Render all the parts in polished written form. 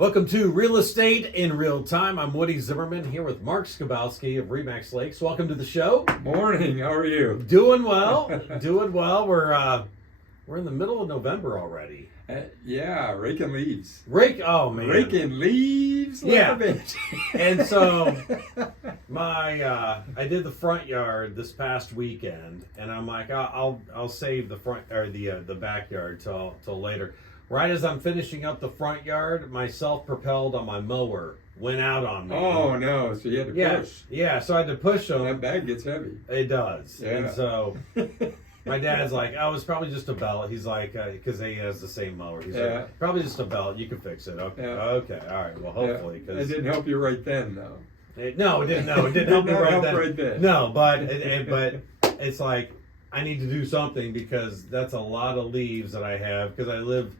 Welcome to Real Estate in Real Time. I'm Woody Zimmerman here with Mark Skabowski of Remax Lakes. Welcome to the show. Morning. How are you? Doing well. Doing well. We're in the middle of November already. Yeah, raking leaves. Oh man, Raking leaves. Like Yeah. a bitch. And so I did the front yard this past weekend, and I'm like, I'll save the front or the backyard till later. Right as I'm finishing up the front yard, my self-propelled on my mower went out on me. Oh no! So you had to push. Yeah, so I had to push them. That bag gets heavy. It does. Yeah. And so my dad's like, oh, it's probably just a belt. He's like, because he has the same mower. He's Yeah. like, probably just a belt. You can fix it. Okay. Yeah. Okay. All right. Well, hopefully. It Because didn't help you right then, though. no, it didn't. No, it didn't help me Did not right help then. right then. No, but it's like I need to do something because that's a lot of leaves that I have because I live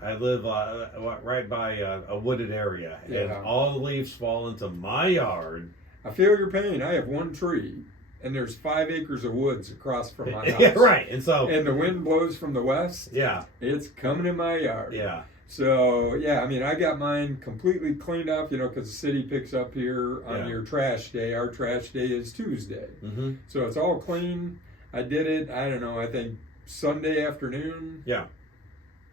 right by a wooded area, and Yeah. all the leaves fall into my yard. I feel your pain. I have one tree, and there's 5 acres of woods across from my house. Yeah, right. And so And the wind blows from the west. yeah, It's coming in my yard. yeah. So, yeah, I mean, I got mine completely cleaned up, because the city picks up here on Yeah. your trash day. Our trash day is Tuesday. Mm-hmm. So it's all clean. I did it, I don't know, I think Sunday afternoon. Yeah.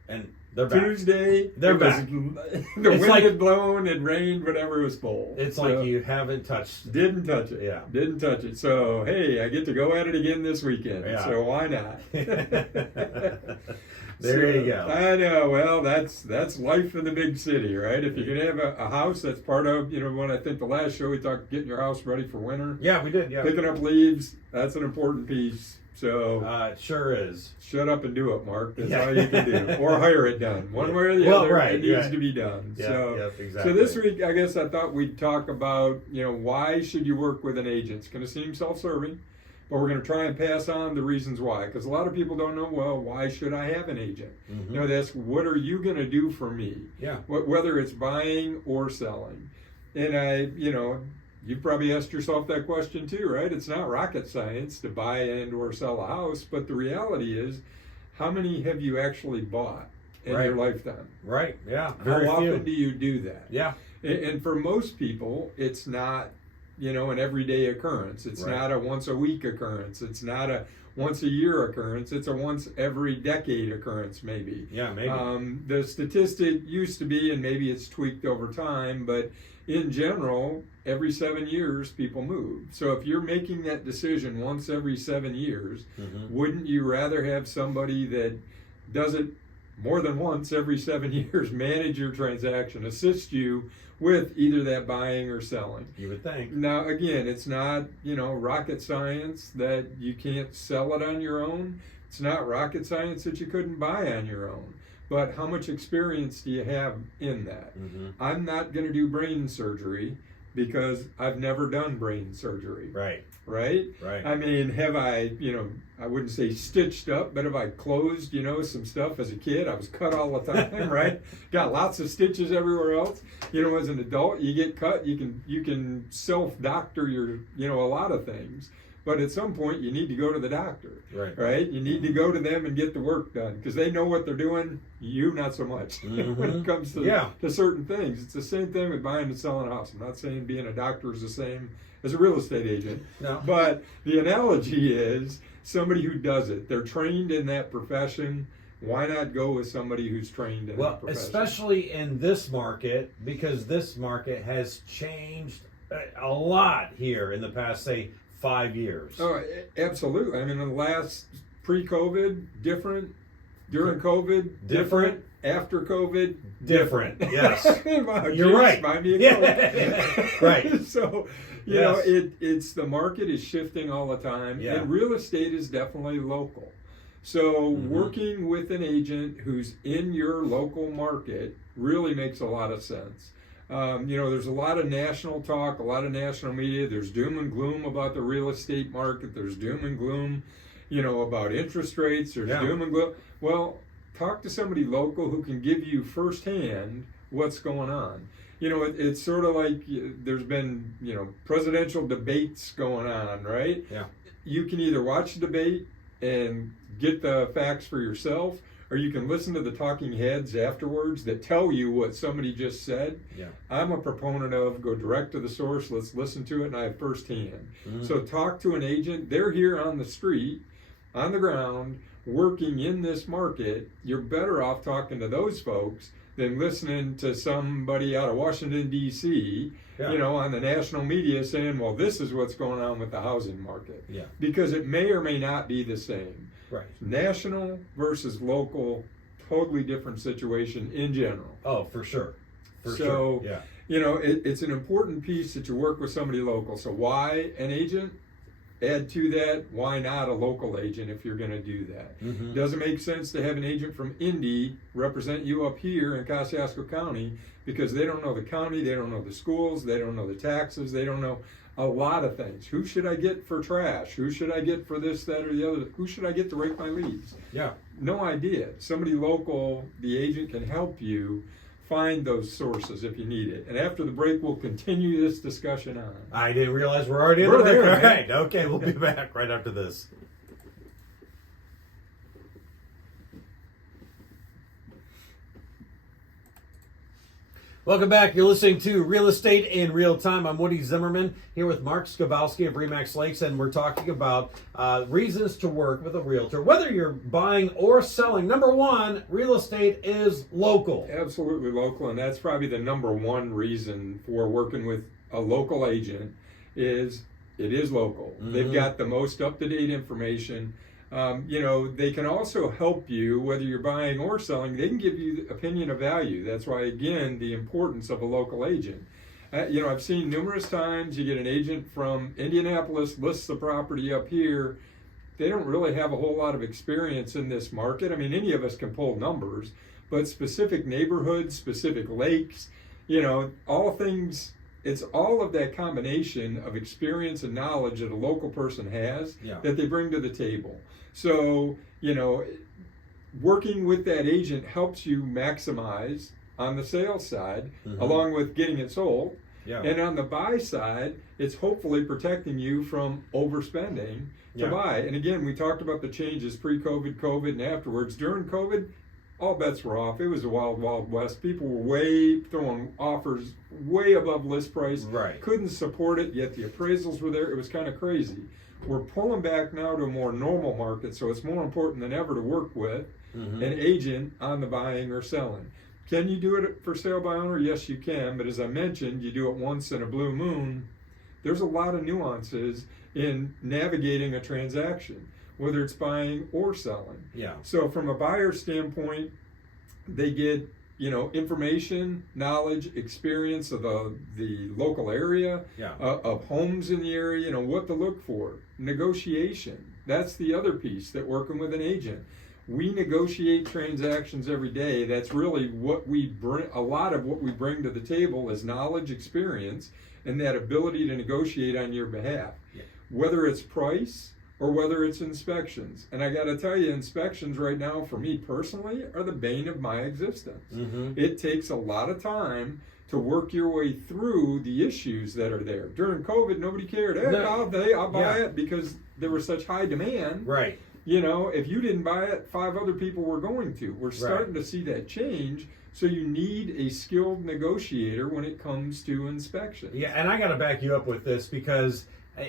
And they're back. Tuesday, They're it was- back. the It's wind like- had blown, it rained, whatever, it was full. It's So, like you haven't touched. Didn't touch it. Yeah. Didn't touch it. So, hey, I get to go at it again this weekend. Yeah. So why not? There So, you go. I know. Well, that's life in the big city, right? If you can have a house that's part of, when I think the last show we talked getting your house ready for winter, Yeah, we did. Yeah. picking up leaves, that's an important piece. So It sure is. shut up and do it, Mark. That's Yeah. all you can do. Or hire it done. One way or the Well, other, right, it needs right. to be done. Yeah. So, Yep, exactly. so this week, I guess I thought we'd talk about, why should you work with an agent? It's going to seem self-serving, but we're going to try and pass on the reasons why. Because a lot of people don't know, well, why should I have an agent? Mhm. That's what are you going to do for me? Yeah. Whether it's buying or selling. And you've probably asked yourself that question too, right? It's not rocket science to buy and or sell a house, but the reality is, how many have you actually bought in Right. your lifetime? Right. Yeah. How Very often few. do you do that? Yeah. And for most people, it's not, an everyday occurrence. It's Right. not a once a week occurrence. It's not a once a year occurrence. It's a once every decade occurrence, maybe. Yeah. Maybe. The statistic used to be, and maybe it's tweaked over time, but in general, every 7 years people move. So if you're making that decision once every 7 years, Mhm. wouldn't you rather have somebody that does it more than once every 7 years, manage your transaction, assist you with either that buying or selling? You would think. Now, again, it's not, rocket science that you can't sell it on your own. It's not rocket science that you couldn't buy on your own. But how much experience do you have in that? Mhm. I'm not going to do brain surgery because I've never done brain surgery, Right. right? Right. I mean, have I, I wouldn't say stitched up, but have I closed, some stuff as a kid? I was cut all the time, right? Got lots of stitches everywhere else. As an adult, you get cut, you can self-doctor your, a lot of things. But at some point, you need to go to the doctor, Right. right? You need to go to them and get the work done because they know what they're doing. You not so much when Mhm. it comes to, Yeah. to certain things. It's the same thing with buying and selling a house. I'm not saying being a doctor is the same as a real estate agent, No. but the analogy is somebody who does it. They're trained in that profession. Why not go with somebody who's trained in Well, that profession? especially in this market, because this market has changed a lot here in the past, say, 5 years. Oh, absolutely. I mean, in the last pre-COVID, different. During COVID, different. After COVID, Different. Yes. Wow, You're geez, right. Buy me a Yeah. Coke. Right. So, Yes. it's the market is shifting all the time, Yeah. and real estate is definitely local. So, Mhm. working with an agent who's in your local market really makes a lot of sense. There's a lot of national talk, a lot of national media. There's doom and gloom about the real estate market. There's doom and gloom, about interest rates. There's Yeah. doom and gloom. Well, talk to somebody local who can give you firsthand what's going on. It's sort of like there's been, presidential debates going on, right? Yeah. You can either watch the debate and get the facts for yourself, or you can listen to the talking heads afterwards that tell you what somebody just said. Yeah. I'm a proponent of go direct to the source, let's listen to it, and I have firsthand. So talk to an agent. They're here on the street, on the ground, working in this market. You're better off talking to those folks than listening to somebody out of Washington, D.C., on the national media saying, well, this is what's going on with the housing market. Yeah. Because it may or may not be the same. Right. National versus local, totally different situation in general. Oh, for sure. So, Yeah. It's an important piece that you work with somebody local. So why an agent? Add to that, why not a local agent if you're going to do that? Doesn't make sense to have an agent from Indy represent you up here in Kosciuszko County because they don't know the county, they don't know the schools, they don't know the taxes, they don't know a lot of things. Who should I get for trash? Who should I get for this, that, or the other? Who should I get to rake my leaves? Yeah. No idea. Somebody local, the agent can help you find those sources if you need it. And after the break, we'll continue this discussion on. I didn't realize we're already in We're the break. there, All man. right. Okay, we'll be back right after this. Welcome back. You're listening to Real Estate in Real Time. I'm Woody Zimmerman here with Mark Skowalski of Remax Lakes, and we're talking about reasons to work with a realtor. Whether you're buying or selling, number one, real estate is local. Absolutely local, and that's probably the number one reason for working with a local agent is it is local. They've got the most up-to-date information. They can also help you, whether you're buying or selling. They can give you opinion of value. That's why, again, the importance of a local agent. I've seen numerous times you get an agent from Indianapolis, lists the property up here. They don't really have a whole lot of experience in this market. I mean, any of us can pull numbers, but specific neighborhoods, specific lakes, all things. It's all of that combination of experience and knowledge that a local person has that they bring to the table. So, working with that agent helps you maximize on the sales side, along with getting it sold. Yeah. And on the buy side, it's hopefully protecting you from overspending to buy. And again, we talked about the changes pre-COVID, COVID, and afterwards. During COVID, all bets were off. It was a wild, wild west. People were throwing offers way above list price. Right. Couldn't support it, yet the appraisals were there. It was kind of crazy. We're pulling back now to a more normal market, so it's more important than ever to work with an agent on the buying or selling. Can you do it for sale by owner? Yes, you can. But as I mentioned, you do it once in a blue moon. There's a lot of nuances in navigating a transaction, whether it's buying or selling. Yeah. So from a buyer standpoint, they get, information, knowledge, experience of the local area, of homes in the area, what to look for. Negotiation. That's the other piece that working with an agent. We negotiate transactions every day. That's really what we bring. A lot of what we bring to the table is knowledge, experience, and that ability to negotiate on your behalf. Yeah. Whether it's price or whether it's inspections. And I got to tell you, inspections right now, for me personally, are the bane of my existence. It takes a lot of time to work your way through the issues that are there. During COVID, nobody cared. Hey, I'll buy it because there was such high demand. Right. If you didn't buy it, 5 other people were going to. We're starting to see that change. So you need a skilled negotiator when it comes to inspection. Yeah, and I got to back you up with this because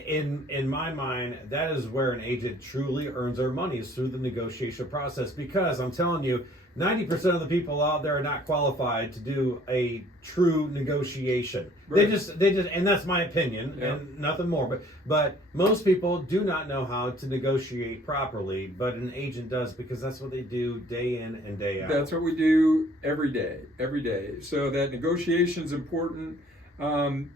in my mind, that is where an agent truly earns their money, is through the negotiation process. Because I'm telling you, 90% of the people out there are not qualified to do a true negotiation. Right. They just, and that's my opinion, and nothing more. But most people do not know how to negotiate properly, but an agent does, because that's what they do day in and day out. That's what we do every day. So that negotiation's important.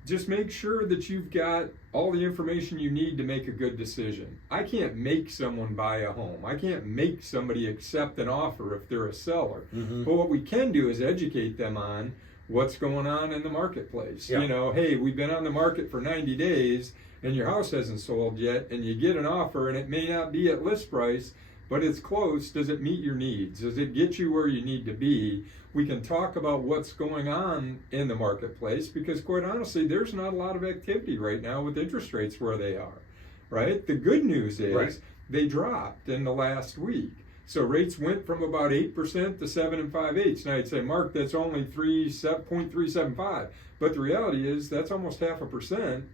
Just make sure that you've got all the information you need to make a good decision. I can't make someone buy a home. I can't make somebody accept an offer if they're a seller. But what we can do is educate them on what's going on in the marketplace. Hey, we've been on the market for 90 days and your house hasn't sold yet, and you get an offer and it may not be at list price, but it's close. Does it meet your needs? Does it get you where you need to be? We can talk about what's going on in the marketplace, because quite honestly, there's not a lot of activity right now with interest rates where they are, right? The good news is they dropped in the last week. So rates went from about 8% to 7 5/8. Now you'd say, Mark, that's only 0.375. But the reality is that's almost 0.5%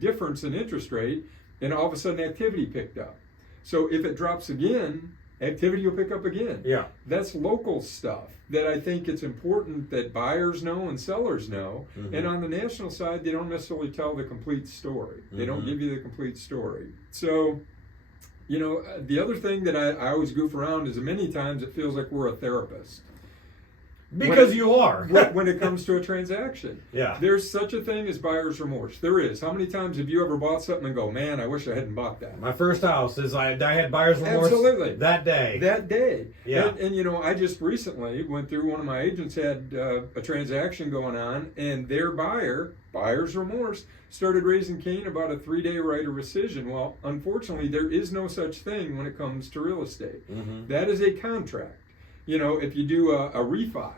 difference in interest rate, and all of a sudden activity picked up. So if it drops again, activity will pick up again. Yeah. That's local stuff that I think it's important that buyers know and sellers know. Mm-hmm. And on the national side, they don't necessarily tell the complete story. They don't Mm-hmm. give you the complete story. So, you know, the other thing that I always goof around is many times it feels like we're a therapist. Because you are. when it comes to a transaction. Yeah. There's such a thing as buyer's remorse. There is. How many times have you ever bought something and go, man, I wish I hadn't bought that? My first house is I had buyer's remorse. Absolutely. That day. That day. Yeah. And you know, I just recently went through, one of my agents had a transaction going on, and their buyer's remorse, started raising Cain about a 3-day right of rescission. Well, unfortunately, there is no such thing when it comes to real estate. Mm-hmm. That is a contract. You know, if you do a refi,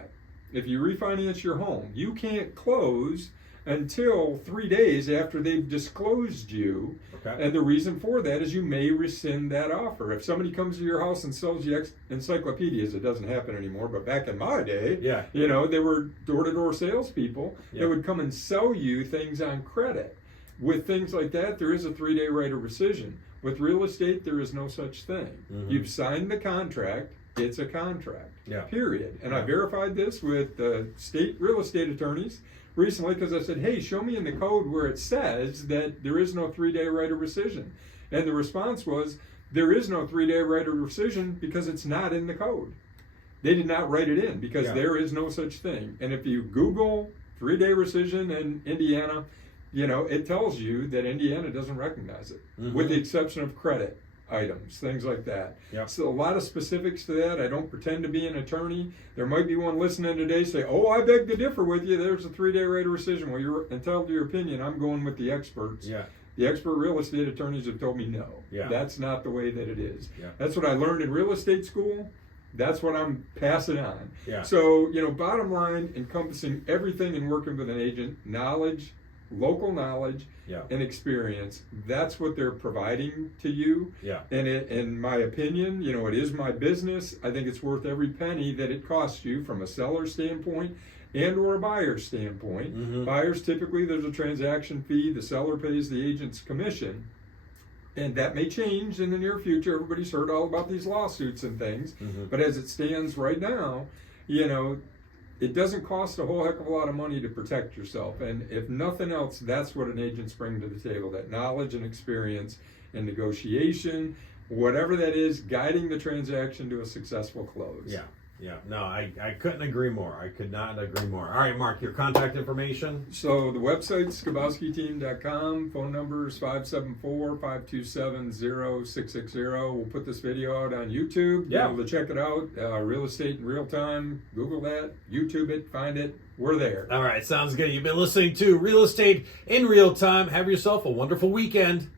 if you refinance your home, you can't close until 3 days after they've disclosed you. Okay. And the reason for that is you may rescind that offer. If somebody comes to your house and sells you encyclopedias, it doesn't happen anymore, but back in my day, Yeah. you know, they were door-to-door salespeople Yeah. that would come and sell you things on credit. With things like that, there is a 3-day right of rescission. With real estate, there is no such thing. Mhm. You've signed the contract, it's a contract. Yeah. Period. And I Yeah. verified this with state real estate attorneys recently, because I said, hey, show me in the code where it says that there is no 3-day right of rescission. And the response was, there is no 3-day right of rescission because it's not in the code. They did not write it in because Yeah. there is no such thing. And if you Google 3-day rescission in Indiana, you know, it tells you that Indiana doesn't recognize it, Mhm. with the exception of credit items, things like that. Yep. So a lot of specifics to that. I don't pretend to be an attorney. There might be one listening today say, oh, I beg to differ with you. There's a 3-day right of rescission. Well, you're entitled to your opinion. I'm going with the experts. Yeah. The expert real estate attorneys have told me no. Yeah. That's not the way that it is. Yeah. That's what I learned in real estate school. That's what I'm passing on. Yeah. So, you know, bottom line, encompassing everything in working with an agent, knowledge, local knowledge, Yeah. and experience. That's what they're providing to you. Yeah. And in my opinion, you know, it is my business. I think it's worth every penny that it costs you from a seller standpoint and or a buyer standpoint. Mhm. Buyers, typically there's a transaction fee. The seller pays the agent's commission. And that may change in the near future. Everybody's heard all about these lawsuits and things. Mhm. But as it stands right now, you know, it doesn't cost a whole heck of a lot of money to protect yourself. And if nothing else, that's what an agent's bringing to the table, that knowledge and experience and negotiation, whatever that is, guiding the transaction to a successful close. Yeah. Yeah. No, I couldn't agree more. I could not agree more. All right, Mark, your contact information. So the website's skabowskiteam.com. Phone number is 574-527-0660. We'll put this video out on YouTube. Yeah. Be able to check it out. Real estate in real time. Google that. YouTube it. Find it. We're there. All right, sounds good. You've been listening to Real Estate in Real Time. Have yourself a wonderful weekend.